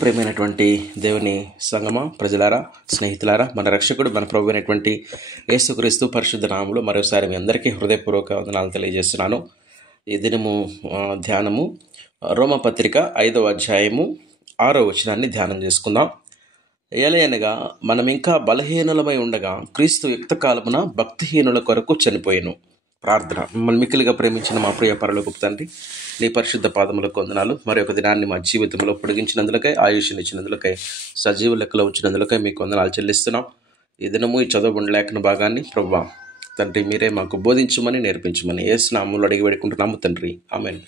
ప్రియమైనటువంటి దేవుని సంగమా, ప్రజలారా, స్నేహితులారా, మన రక్షకుడు మన ప్రభు అయినటువంటి యేసుక్రీస్తు పరిశుద్ధ నామములో మరోసారి మీ అందరికీ హృదయపూర్వక వందనాలు తెలియజేస్తున్నాను. ఈ దినము ధ్యానము రోమపత్రిక 5వ అధ్యాయము 6వ వచనాన్ని ధ్యానం చేసుకుందాం. ఏలయనగా మనం ఇంకా బలహీనులమై ఉండగా క్రీస్తు యుక్త కాలమున భక్తిహీనుల కొరకు చనిపోయెను. ప్రార్థన. మిమ్మల్ని మిక్కిలిగా ప్రేమించిన మా ప్రియ పరలోకపు తండ్రి, నీ పరిశుద్ధ పాదములకు వందనాలు. మరి ఒక దినాన్ని మా జీవితంలో పొడిగించినందులకై, ఆయుష్నిచ్చినందులకై, సజీవ లెక్కలో ఉంచినందులకై మీకు వందనాలు చెల్లిస్తున్నాం. ఈ దినము ఈ చదవబడిన లేఖన భాగాన్ని ప్రభువా తండ్రి మీరే మాకు బోధించమని, నేర్పించమని యేసు నామములో అడిగి వేడుకుంటున్నాము తండ్రి, ఆమేన్.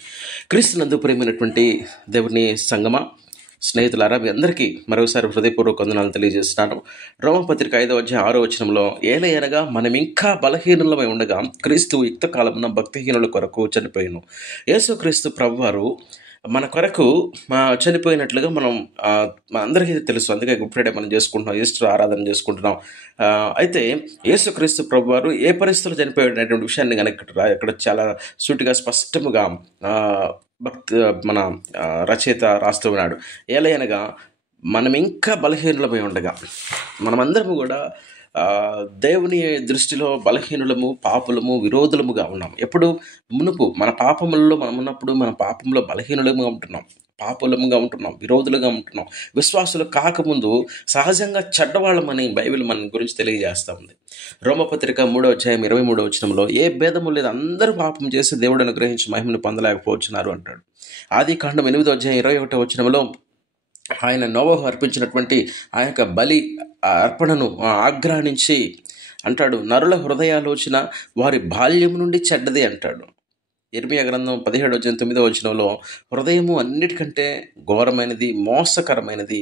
క్రీస్తునందు ప్రేమైనటువంటి దేవుని సంగమా, స్నేహితులారా, మీ అందరికీ మరోసారి హృదయపూర్వక వందనాలు తెలియజేస్తున్నాను. రోమపత్రిక 5వ అధ్యాయం 6వ వచనంలో, ఏలయనగా మనం ఇంకా బలహీనులమై ఉండగా క్రీస్తు యుక్త కాలమున భక్తిహీనుల కొరకు చనిపోయాను. యేసుక్రీస్తు ప్రభువారు మన కొరకు చనిపోయినట్లుగా మనం అందరికీ తెలుసు. అందుకే గుడ్ ఫ్రైడే మనం చేసుకుంటున్నాం, ఈస్టర్ ఆరాధన చేసుకుంటున్నాం. అయితే యేసుక్రీస్తు ప్రభువారు ఏ పరిస్థితుల్లో చనిపోయేటటువంటి విషయాన్ని కనుక ఇక్కడ చాలా సూటిగా స్పష్టముగా మన రచయిత రాస్తూ ఉన్నాడు. ఏలయనగా మనం ఇంకా బలహీనులమై ఉండగా, మనమందరము కూడా దేవుని దృష్టిలో బలహీనులము, పాపులము, విరోధులముగా ఉన్నాం. ఎప్పుడు మునుపు మన పాపములలో మనం ఉన్నప్పుడు మన పాపంలో బలహీనులముగా ఉంటున్నాం, పాపులముగా ఉంటున్నాం, విరోధులుగా ఉంటున్నాం. విశ్వాసులు కాకముందు సహజంగా చెడ్డవాళ్ళమని బైబిల్ మన గురించి తెలియజేస్తూ ఉంది. రోమపత్రిక 3వ అధ్యాయం 23వ వచనంలో, ఏ భేదము లేదు, అందరూ పాపం చేసి దేవుడు అనుగ్రహించి మహిమను పొందలేకపోతున్నారు అంటాడు. ఆదికాండం 8వ అధ్యాయం 21వ వచనంలో, ఆయన నోవహు అర్పించినటువంటి ఆ యొక్క బలి అర్పణను ఆగ్రహించి అంటాడు, నరుల హృదయాలోచన వారి బాల్యం నుండి చెడ్డది అంటాడు. ఇర్మియా గ్రంథం 17వ అధ్యాయం 9వ వచనంలో, హృదయము అన్నిటికంటే ఘోరమైనది, మోసకరమైనది,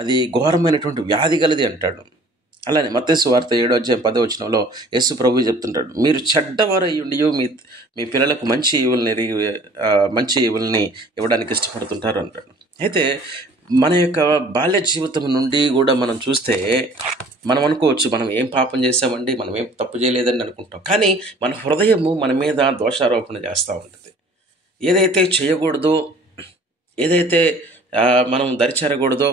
అది ఘోరమైనటువంటి వ్యాధి గలది అంటాడు. అలానే మత్తయి సువార్త 7వ అధ్యాయం 10వ వచనంలో యేసు ప్రభువు చెప్తుంటాడు, మీరు చెడ్డవారై ఉండి మీ పిల్లలకు మంచి ఈవుల్ని ఇవ్వడానికి ఇష్టపడుతుంటారు అంటాడు. అయితే మన యొక్క బాల్య జీవితం నుండి కూడా మనం చూస్తే మనం అనుకోవచ్చు, మనం ఏం పాపం చేసామండి, మనం ఏం తప్పు చేయలేదని అనుకుంటాం. కానీ మన హృదయము మన మీద దోషారోపణ చేస్తూ ఉంటుంది. ఏదైతే చేయకూడదో, ఏదైతే మనం దరిచేరకూడదో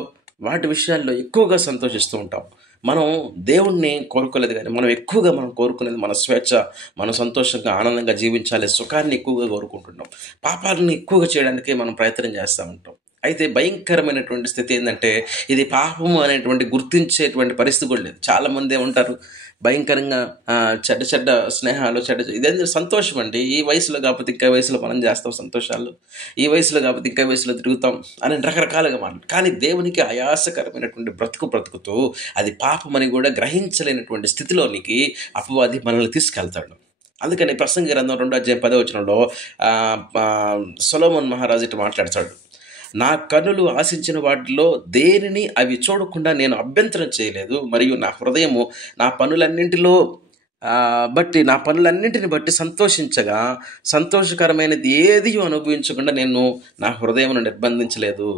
వాటి విషయాల్లో ఎక్కువగా సంతోషిస్తూ ఉంటాం. మనం దేవుణ్ణి కోరుకోలేదు, కానీ మనం కోరుకునేది మన స్వేచ్ఛ, మనం సంతోషంగా ఆనందంగా జీవించాలి, సుఖాన్ని ఎక్కువగా కోరుకుంటున్నాం. పాపాలను ఎక్కువగా చేయడానికి మనం ప్రయత్నం చేస్తూ ఉంటాం. అయితే భయంకరమైనటువంటి స్థితి ఏంటంటే, ఇది పాపము అనేటువంటి గుర్తించేటువంటి పరిస్థితి కూడా లేదు. చాలామంది ఏమంటారు, భయంకరంగా చెడ్డ స్నేహాలు, ఇదేంటి సంతోషం అండి, ఈ వయసులో కాకపోతే ఇంకా వయసులో మనం చేస్తాం సంతోషాలు, ఈ వయసులో కాకపోతే ఇంకా వయసులో తిరుగుతాం అని రకరకాలుగా మాట్లాడు. కానీ దేవునికి ఆయాసకరమైనటువంటి బ్రతుకుతూ అది పాపమని కూడా గ్రహించలేనటువంటి స్థితిలోనికి అపవాది మనల్ని తీసుకెళ్తాడు. అందుకని ప్రసంగి గ్రంథం 2వ అధ్యాయం 10వ వచనంలో సొలొమోను మహారాజు ఇట్లా మాట్లాడతాడు, నా కన్నులు ఆశించిన వాటిలో దేనిని అవి చూడకుండా నేను అభ్యంతరం చేయలేదు, మరియు నా హృదయము నా పనులన్నింటిని బట్టి సంతోషించగా, సంతోషకరమైనది ఏది అనుభవించకుండా నేను నా హృదయమును నిర్బంధించలేదు,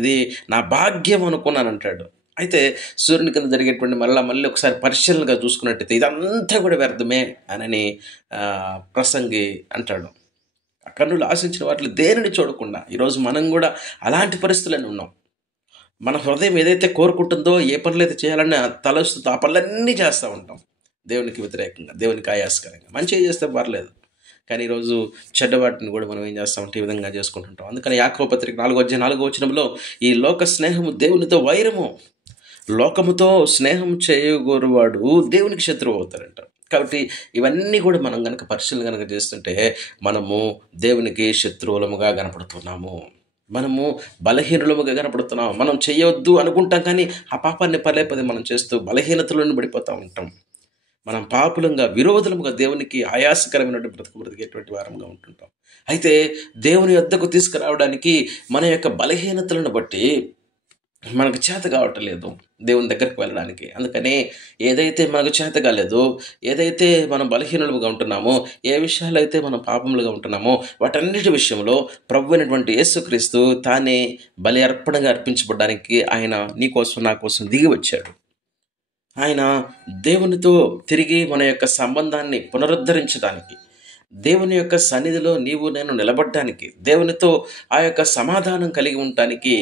ఇది నా భాగ్యం అనుకున్నానంటాడు. అయితే సూర్యుని కింద జరిగేటువంటి మళ్ళీ ఒకసారి పరిశీలనగా చూసుకున్నట్టయితే ఇదంతా కూడా వ్యర్థమే అని ప్రసంగి అంటాడు. కన్నులు ఆశించిన వాటిలో దేనిని చూడకుండా. ఈరోజు మనం కూడా అలాంటి పరిస్థితులను ఉన్నాం. మన హృదయం ఏదైతే కోరుకుంటుందో, ఏ పనులు అయితే చేయాలని తలొస్తుందో ఆ పనులన్నీ చేస్తూ ఉంటాం, దేవునికి వ్యతిరేకంగా, దేవునికి ఆయాసకరంగా. మంచిగా చేస్తే పర్లేదు, కానీ ఈరోజు చెడ్డవాటిని కూడా మనం ఏం చేస్తామంటే ఈ విధంగా చేసుకుంటుంటాం. అందుకని యాకోబు పత్రిక 4వ అధ్యాయం 4వ వచనంలో, ఈ లోక స్నేహము దేవునితో వైరము, లోకముతో స్నేహం చేయగోరువాడు దేవునికి శత్రువు అవుతారంట. కాబట్టి ఇవన్నీ కూడా మనం కనుక పరిశీలన కనుక చేస్తుంటే మనము దేవునికి శత్రువులముగా కనపడుతున్నాము, మనము బలహీనులముగా కనపడుతున్నాము. మనం చేయవద్దు అనుకుంటాం, కానీ ఆ పాపాన్ని పదే మనం చేస్తూ బలహీనతలను పడిపోతూ ఉంటాం. మనం పాపులంగా, విరోధులముగా, దేవునికి ఆయాసకరమైనటువంటి బ్రతికేటువంటి వారంగా ఉంటుంటాం. అయితే దేవుని వద్దకు తీసుకురావడానికి మన యొక్క బలహీనతలను బట్టి మనకు చేత కావట్లేదు దేవుని దగ్గరికి వెళ్ళడానికి. అందుకని ఏదైతే మనకు చేత కాలేదో, ఏదైతే మనం బలహీనులుగా ఉంటున్నామో, ఏ విషయాలు అయితే మనం పాపములుగా ఉంటున్నామో వాటన్నిటి విషయంలో ప్రభు అయినటువంటి యేసుక్రీస్తు తానే బలి అర్పణగా అర్పించబడడానికి ఆయన నీ కోసం నా కోసం దిగి వచ్చాడు. ఆయన దేవునితో తిరిగి మన యొక్క సంబంధాన్ని పునరుద్ధరించడానికి, దేవుని యొక్క సన్నిధిలో నీవు నేను నిలబడడానికి, దేవునితో ఆ యొక్క సమాధానం కలిగి ఉండటానికి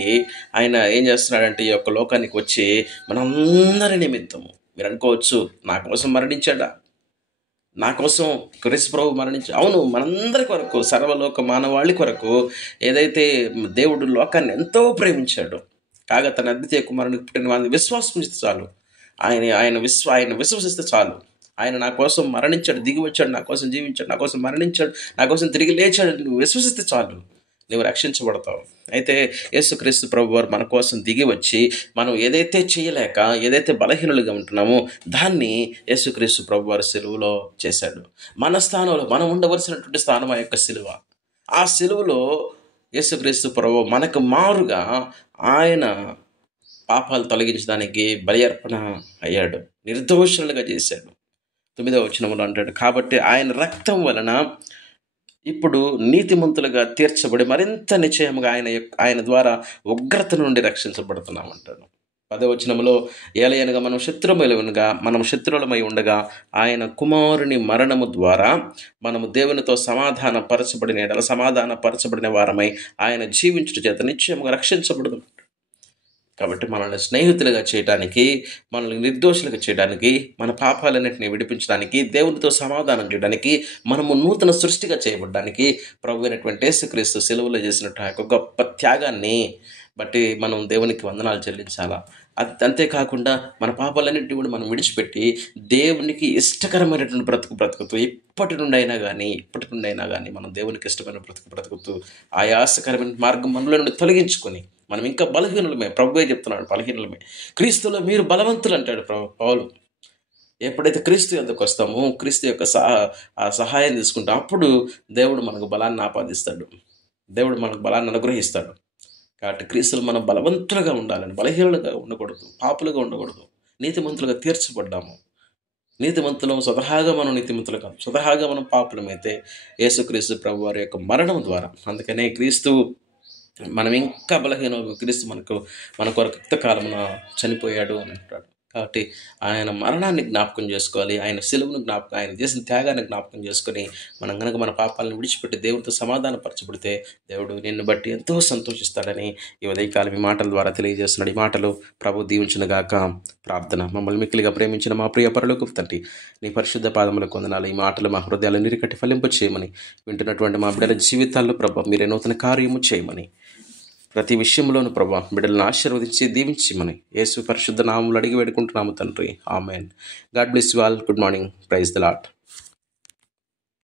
ఆయన ఏం చేస్తున్నాడంటే ఈ యొక్క లోకానికి వచ్చి మనందరి నిమిత్తము, మీరు అనుకోవచ్చు నా కోసం మరణించాడా, నా కోసం క్రీస్తు ప్రభు మరణించాడు. అవును, మనందరి కొరకు, సర్వలోక మానవాళి కొరకు ఏదైతే దేవుడు లోకాన్ని ఎంతో ప్రేమించాడు, కాగా తన అద్వితీయ కుమారునికి పుట్టిన వారిని విశ్వాసం ఉంచితే చాలు, ఆయన విశ్వసిస్తే చాలు. ఆయన నా కోసం మరణించాడు, దిగి వచ్చాడు, నా కోసం జీవించాడు, నా కోసం మరణించాడు, నా కోసం తిరిగి లేచాడు, నువ్వు విశ్వసిస్తే చాలు, నువ్వు రక్షించబడతావు. అయితే యేసుక్రీస్తు ప్రభు వారు మన కోసం దిగి వచ్చి మనం ఏదైతే చేయలేక, ఏదైతే బలహీనులుగా ఉంటున్నామో దాన్ని యేసుక్రీస్తు ప్రభు వారు సిలువలో చేశాడు. మన స్థానంలో మనం ఉండవలసినటువంటి స్థానం ఆ యొక్క సిలువ. ఆ సిలువలో యేసుక్రీస్తు ప్రభు మనకు మారుగా ఆయన పాపాలు తొలగించడానికి బలి అర్పణ అయ్యాడు, నిర్దోషులుగా చేశాడు. 9వ వచనంలో అంటాడు, కాబట్టి ఆయన రక్తం వలన ఇప్పుడు నీతిమంతులుగా తీర్చబడి మరింత నిశ్చయముగా ఆయన ద్వారా ఉగ్రత నుండి రక్షించబడుతున్నామంటాడు. 10వ వచనంలో, ఏలయనగా మనం శత్రువులమై ఉండగా ఆయన కుమారుని మరణము ద్వారా మనము దేవునితో సమాధానపరచబడిన వారమై ఆయన జీవించుట చేత నిశ్చయముగా రక్షించబడదు. కాబట్టి మనల్ని స్నేహితులుగా చేయడానికి, మనల్ని నిర్దోషులుగా చేయడానికి, మన పాపాలన్నింటినీ విడిపించడానికి, దేవునితో సమాధానం చేయడానికి, మనము నూతన సృష్టిగా చేయబడడానికి ప్రభు అయినటువంటి యేసుక్రీస్తు సిలువలో చేసినట్టు ఆ యొక్క గొప్ప త్యాగాన్ని బట్టి మనం దేవునికి వందనాలు చెల్లించాలా. అంతేకాకుండా మన పాపాలన్నింటినీ కూడా మనం విడిచిపెట్టి దేవునికి ఇష్టకరమైనటువంటి బ్రతుకుతూ ఇప్పటి నుండి అయినా కానీ మనం దేవునికి ఇష్టమైన బ్రతుకుతూ ఆయాసకరమైన మార్గం మనలో నుండి తొలగించుకొని మనం ఇంకా బలహీనులమే, ప్రభువే చెప్తున్నాడు బలహీనులమే, క్రీస్తులో మీరు బలవంతులు అంటాడు పౌలు. ఎప్పుడైతే క్రీస్తు యొద్దకు వస్తామో, క్రీస్తు యొక్క సహాయం తీసుకుంటాం, అప్పుడు దేవుడు మనకు బలాన్ని ఆపాదిస్తాడు, దేవుడు మనకు బలాన్ని అనుగ్రహిస్తాడు. కాబట్టి క్రీస్తులు మనం బలవంతులుగా ఉండాలని, బలహీనులుగా ఉండకూడదు, పాపులుగా ఉండకూడదు, నీతిమంతులుగా తీర్చబడ్డాము. నీతిమంతులం స్వతహాగా మనం నీతిమంతులు కాదు, స్వతహాగా మనం పాపులమైతే యేసుక్రీస్తు ప్రభు వారి యొక్క మరణం ద్వారా. అందుకనే క్రీస్తు మనం ఇంకా బలహీన క్రీస్తు మన కొరకు యుక్తకాలమున చనిపోయాడు అని అంటాడు. కాబట్టి ఆయన మరణాన్ని జ్ఞాపకం చేసుకోవాలి, ఆయన సిలువను ఆయన చేసిన త్యాగాన్ని జ్ఞాపకం చేసుకొని మనం కనుక మన పాపాలను విడిచిపెట్టి దేవుడితో సమాధానపరచబడితే దేవుడు నిన్ను బట్టి ఎంతో సంతోషిస్తాడని ఈ ఉదయకాలం ఈ మాటల ద్వారా తెలియజేస్తున్నాడు. ఈ మాటలు ప్రభు దీవించునుగాక. ప్రార్థన. మమ్మల్ని మిక్కిలిగా ప్రేమించిన మా ప్రియ పరలోకపు తండ్రి, నీ పరిశుద్ధ పాదములకు వందనాలు. ఈ మాటలు మా హృదయాలను నీరుకట్టి ఫలింప చేయమని, వింటున్నటువంటి మా బిడ్డల జీవితాల్లో ప్రభు మీరే నూతన కార్యము చేయమని, ప్రతి విషయంలోనూ ప్రభా బిడ్డలను ఆశీర్వదించి దీవించమని యేసు పరిశుద్ధ నామములో అడిగి వేడుకుంటున్నాము తండ్రి. Amen. God bless you all. Good morning. Praise the lord.